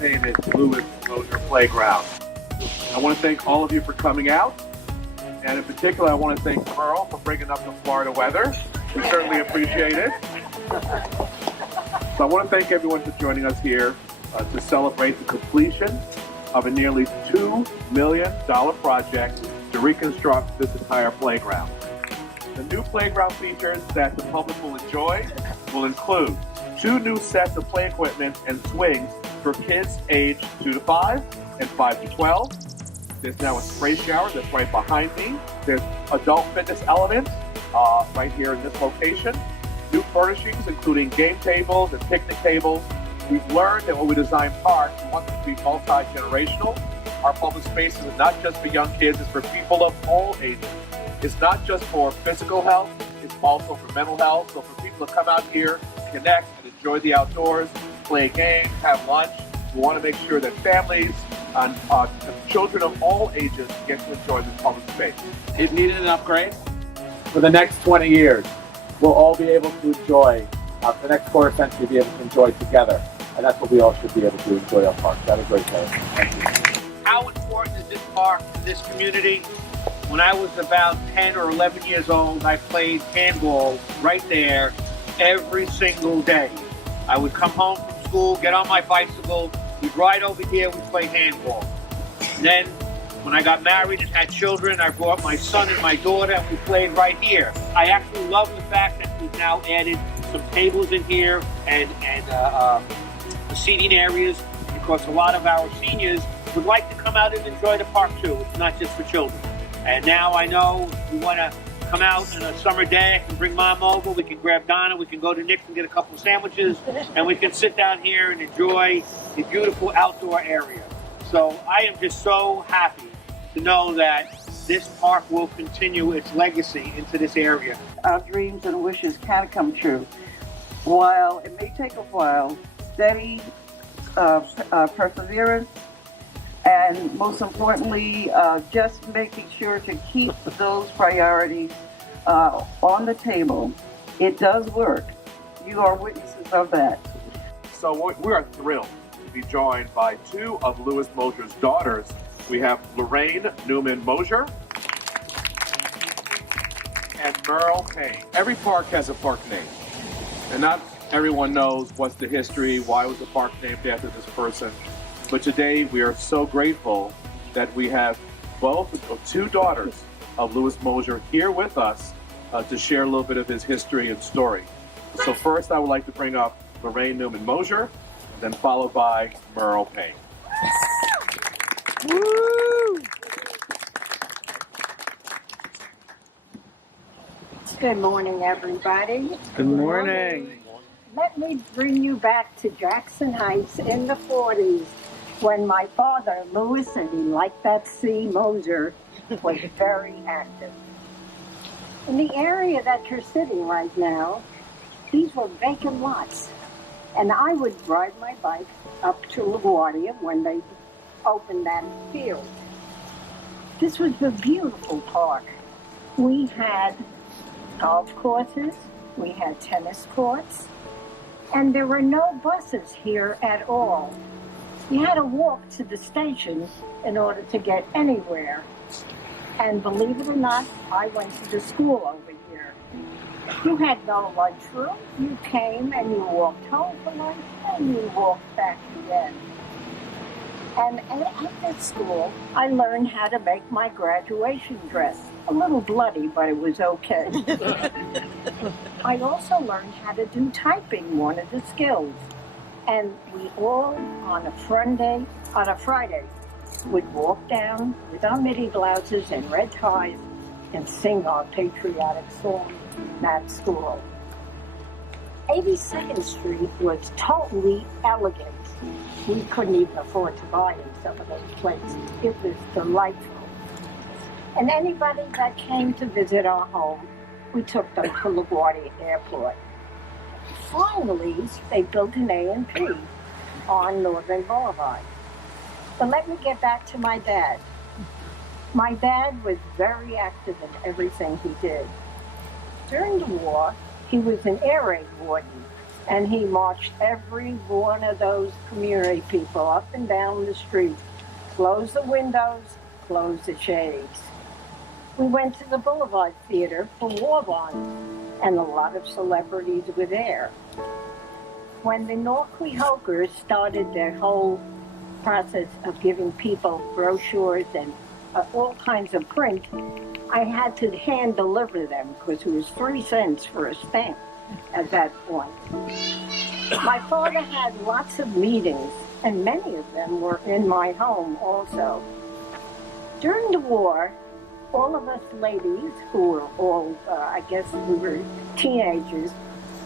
famous Lewis Moser Playground. I want to thank all of you for coming out, and in particular, I want to thank Merle for bringing up the Florida weather. We certainly appreciate it. So I want to thank everyone for joining us here to celebrate the completion of a nearly $2 million project to reconstruct this entire playground. The new playground features that the public will enjoy will include 2 new sets of play equipment and swings for kids aged 2 to 5 and 5 to 12. There's now a spray shower that's right behind me. There's adult fitness elements right here in this location. New furnishings, including game tables and picnic tables. We've learned that when we design parks, we want them to be multi-generational. Our public spaces are not just for young kids, it's for people of all ages. It's not just for physical health, it's also for mental health. So for people to come out here, connect, and enjoy the outdoors, play games, have lunch, we want to make sure that families and children of all ages get to enjoy this public space. It needed an upgrade. For the next 20 years, we'll all be able to enjoy, for the next quarter century, be able to enjoy together. And that's what we all should be able to enjoy our parks. Have a great day. Thank you. How important is this park to this community? When I was about 10 or 11 years old, I played handball right there every single day. I would come home from school, get on my bicycle, we'd ride over here, we'd play handball. And then when I got married and had children, I brought my son and my daughter and we played right here. I actually love the fact that we've now added some tables in here and the seating areas, because a lot of our seniors would like to come out and enjoy the park too. It's not just for children. And now I know we want to come out on a summer day. I can bring Mom over. We can grab Donna. We can go to Nick's and get a couple of sandwiches. And we can sit down here and enjoy the beautiful outdoor area. So I am just so happy to know that this park will continue its legacy into this area. Our dreams and wishes can come true. While it may take a while, steady perseverance, and most importantly, just making sure to keep those priorities on the table. It does work. You are witnesses of that. So we are thrilled to be joined by 2 of Lewis Moser's daughters. We have Lorraine Newman Moser and Merle Payne. Every park has a park name, and not everyone knows what's the history, why was the park named after this person. But today we are so grateful that we have both 2 daughters of Lewis Moser here with us to share a little bit of his history and story. So first I would like to bring up Lorraine Newman Moser, then followed by Merle Payne. Woo! Good morning, everybody. Good morning. Let me bring you back to Jackson Heights in the 40s when my father, Lewis, and he liked that C, Moser, was very active. In the area that you're sitting right now, these were vacant lots. And I would ride my bike up to LaGuardia when they opened that field. This was a beautiful park. We had golf courses, we had tennis courts, and there were no buses here at all. You had to walk to the station in order to get anywhere. And believe it or not, I went to the school over here. You had no lunchroom. You came and you walked home for lunch and you walked back again. And at that school, I learned how to make my graduation dress. A little bloody, but it was okay. I also learned how to do typing, one of the skills. And we all, on a Friday, would walk down with our midi blouses and red ties and sing our patriotic song at school. 82nd Street was totally elegant. We couldn't even afford to buy in some of those places. It was delightful. And anybody that came to visit our home, we took them to LaGuardia Airport. Finally, they built an A&P on Northern Boulevard. But let me get back to my dad. My dad was very active in everything he did. During the war, he was an air raid warden, and he marched every one of those community people up and down the street, closed the windows, closed the shades. We went to the Boulevard Theater for war bonds, and a lot of celebrities were there. When the North Quehokers started their whole process of giving people brochures and all kinds of print, I had to hand deliver them because it was 3 cents for a stamp at that point. My father had lots of meetings, and many of them were in my home also. During the war, all of us ladies, who were all, I guess we were teenagers,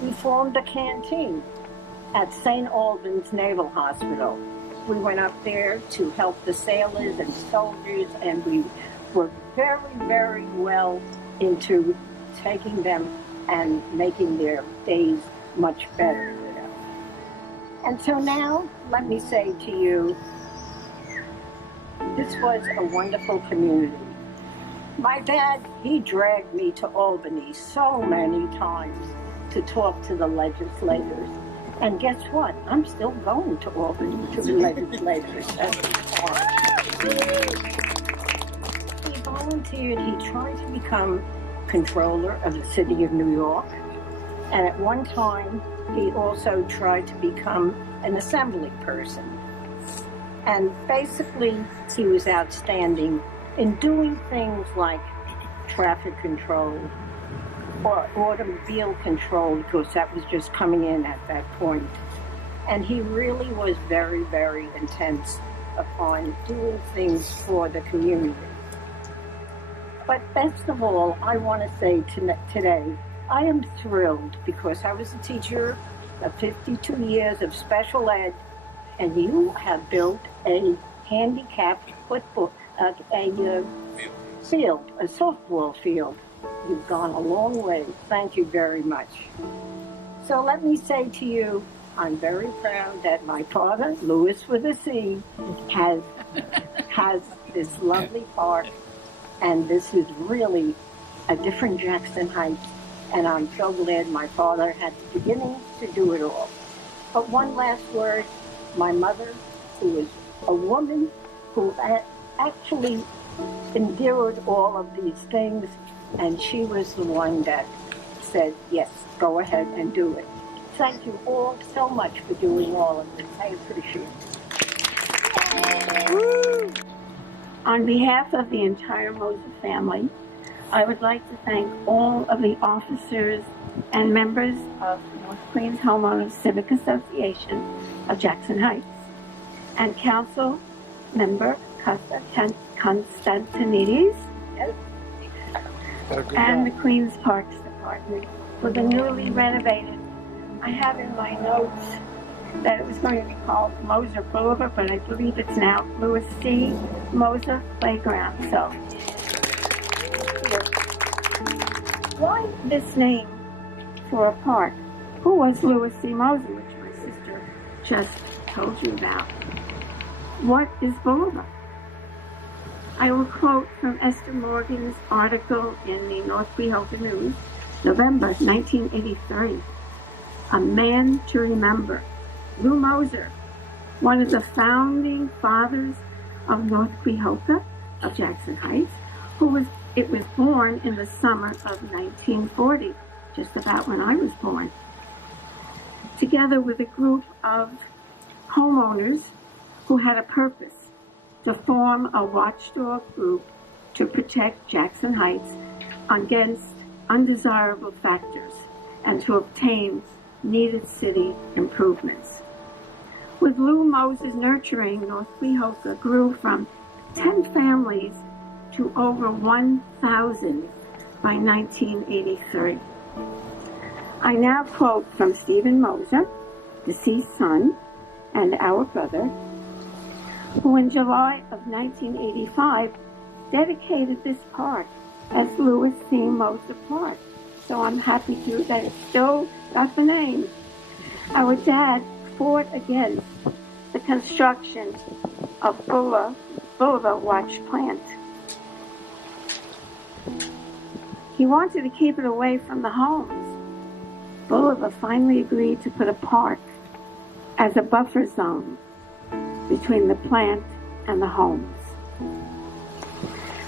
we formed a canteen at St. Albans Naval Hospital. We went up there to help the sailors and soldiers, and we were very, very well into taking them and making their days much better. And so now, let me say to you, this was a wonderful community. My dad, he dragged me to Albany so many times to talk to the legislators. And guess what? I'm still going to Albany to the legislators. He volunteered, he tried to become controller of the city of New York. And at one time, he also tried to become an assembly person. And basically, he was outstanding in doing things like traffic control or automobile control, because that was just coming in at that point. And he really was very, very intense upon doing things for the community. But best of all, I want to say today, I am thrilled because I was a teacher of 52 years of special ed, and you have built a handicapped football, a field, a softball field. You've gone a long way. Thank you very much. So let me say to you, I'm very proud that my father, Lewis with a C, has this lovely park, and this is really a different Jackson Heights, and I'm so glad my father had the beginning to do it all. But one last word, my mother, who is a woman who actually endured all of these things, and she was the one that said, yes, go ahead and do it. Thank you all so much for doing all of this. I appreciate it. On behalf of the entire Moser family, I would like to thank all of the officers and members of North Queens Homeowners Civic Association of Jackson Heights, and Council Member Constantinides, and the Queens Parks Department for the newly renovated. I have in my notes that it was going to be called Moser Boulevard, but I believe it's now Lewis C. Moser Playground. So, why this name for a park? Who was Lewis C. Moser, which my sister just told you about? What is Boulevard? I will quote from Esther Morgan's article in the North Quehog News, November 1983. A man to remember. Lou Moser, one of the founding fathers of North Quehog of Jackson Heights, it was born in the summer of 1940, just about when I was born. Together with a group of homeowners who had a purpose to form a watchdog group to protect Jackson Heights against undesirable factors and to obtain needed city improvements. With Lou Moser's nurturing, North Quehog grew from 10 families to over 1,000 by 1983. I now quote from Stephen Moser, deceased son, and our brother, who in July of 1985 dedicated this park as Lewis C. Moser Park. So I'm happy that it's still got the name. Our dad fought against the construction of Boulevard Watch Plant. He wanted to keep it away from the homes. Bulova finally agreed to put a park as a buffer zone between the plant and the homes.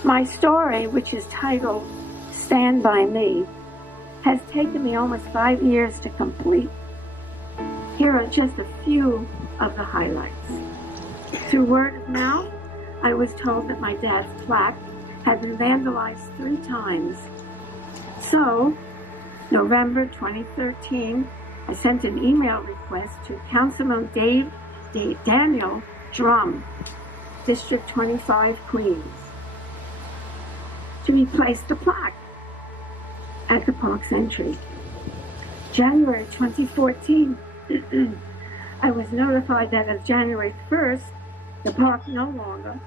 My story, which is titled Stand By Me, has taken me almost 5 years to complete. Here are just a few of the highlights. Through word of mouth, I was told that my dad's plaque had been vandalized 3 times. So, November 2013, I sent an email request to Councilman Daniel Drum, District 25, Queens, to replace the plaque at the park's entry. January 2014, I was notified that as January 1st, the park no longer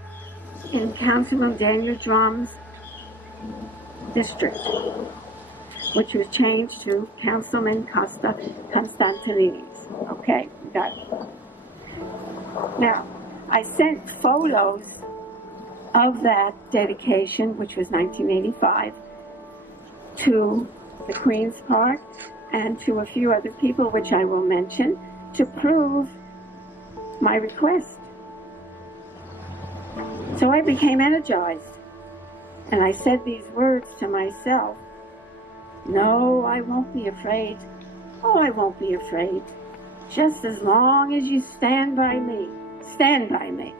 in Councilman Daniel Drum's district, which was changed to Councilman Costa Constantinides. Okay, got it. Now, I sent photos of that dedication, which was 1985, to the Queen's Park and to a few other people, which I will mention, to prove my request. So I became energized, and I said these words to myself: no, I won't be afraid. Oh, I won't be afraid. Just as long as you stand by me. Stand by me.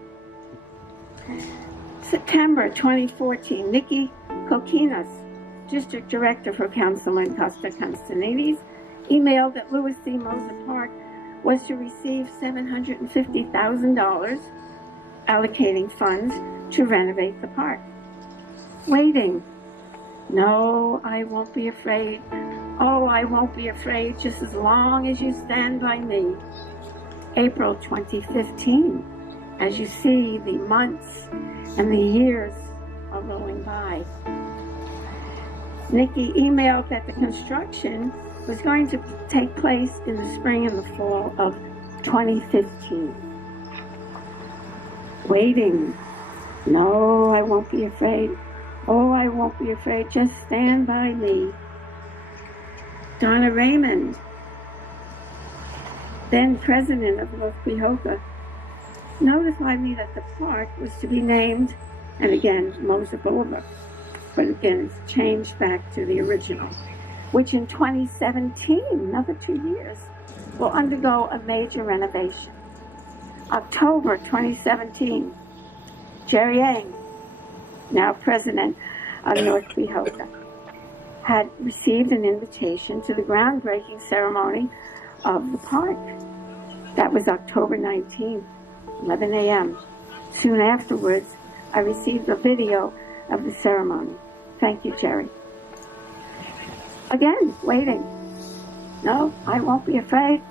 September 2014, Nikki Kokinas, District Director for Councilman Costa Constantinides, emailed that Louis C. Moser Park was to receive $750,000, allocating funds to renovate the park. Waiting. No, I won't be afraid. Oh, I won't be afraid just as long as you stand by me. April 2015. As you see, the months and the years are rolling by. Nikki emailed that the construction was going to take place in the spring and the fall of 2015. Waiting. No, I won't be afraid. Oh, I won't be afraid. Just stand by me. Donna Raymond, then president of North Quixote, notified me that the park was to be named, and again, Moser Boulevard, but again, it's changed back to the original, which in 2017, another 2 years, will undergo a major renovation. October 2017, Jerry Yang, now president of North Quixote, had received an invitation to the groundbreaking ceremony of the park. That was October 19th, 11 a.m. Soon afterwards, I received a video of the ceremony. Thank you, Jerry. Again, waiting. No, I won't be afraid.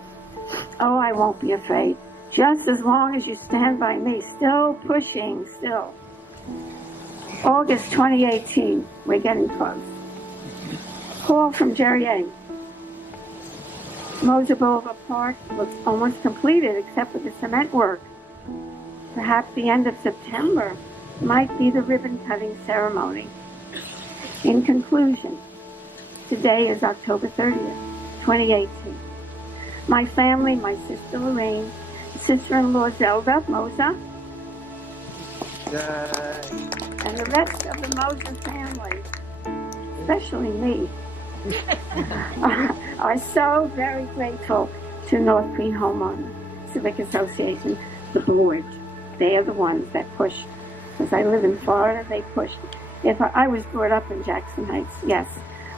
Oh, I won't be afraid. Just as long as you stand by me. Still pushing, still. August 2018, we're getting close. Call from Jerry Yang. Moser Boulevard Park looks almost completed except for the cement work. Perhaps the end of September might be the ribbon cutting ceremony. In conclusion, today is October 30th, 2018. My family, my sister Lorraine, sister-in-law Zelda Moser, and the rest of the Moser family, especially me, are so very grateful to North Queen Homeowner Civic Association, the board. They are the ones that push. Because I live in Florida, they push. If I was brought up in Jackson Heights, yes.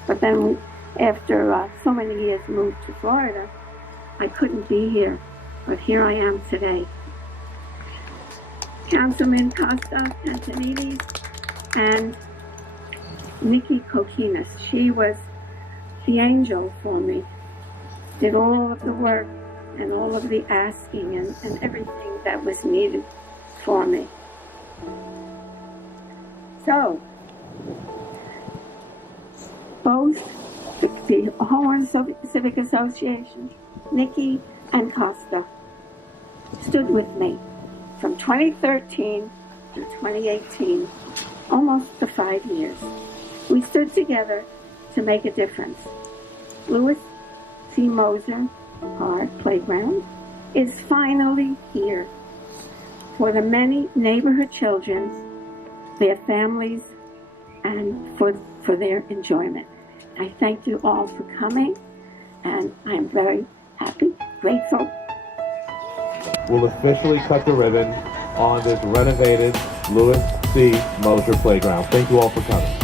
But then after so many years moved to Florida, I couldn't be here. But here I am today. Councilman Costa Antonides and Nikki Kokinas. She was the angel for me. Did all of the work and all of the asking and everything that was needed for me. So, both the Homeowner Civic Association, Nikki and Costa, stood with me from 2013 to 2018, almost the 5 years. We stood together to make a difference. Louis C. Moser Park Playground is finally here for the many neighborhood children, their families, and for their enjoyment. I thank you all for coming, and I'm very happy, grateful. We'll officially cut the ribbon on this renovated Louis C. Moser Playground. Thank you all for coming.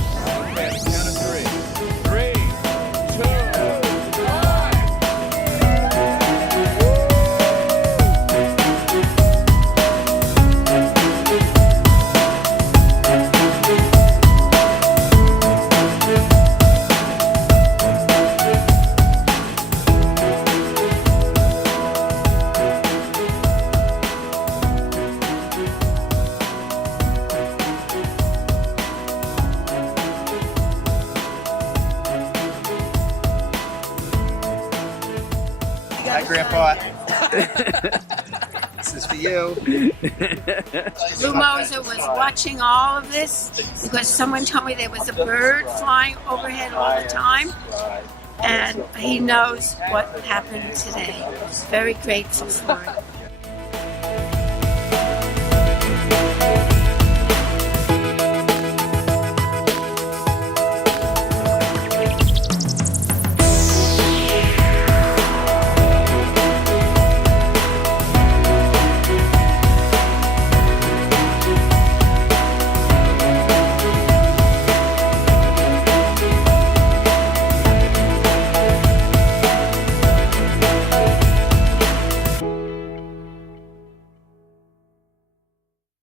Hi, Grandpa. This is for you. Lou Moser was watching all of this because someone told me there was a bird flying overhead all the time, and he knows what happened today. Very grateful for it.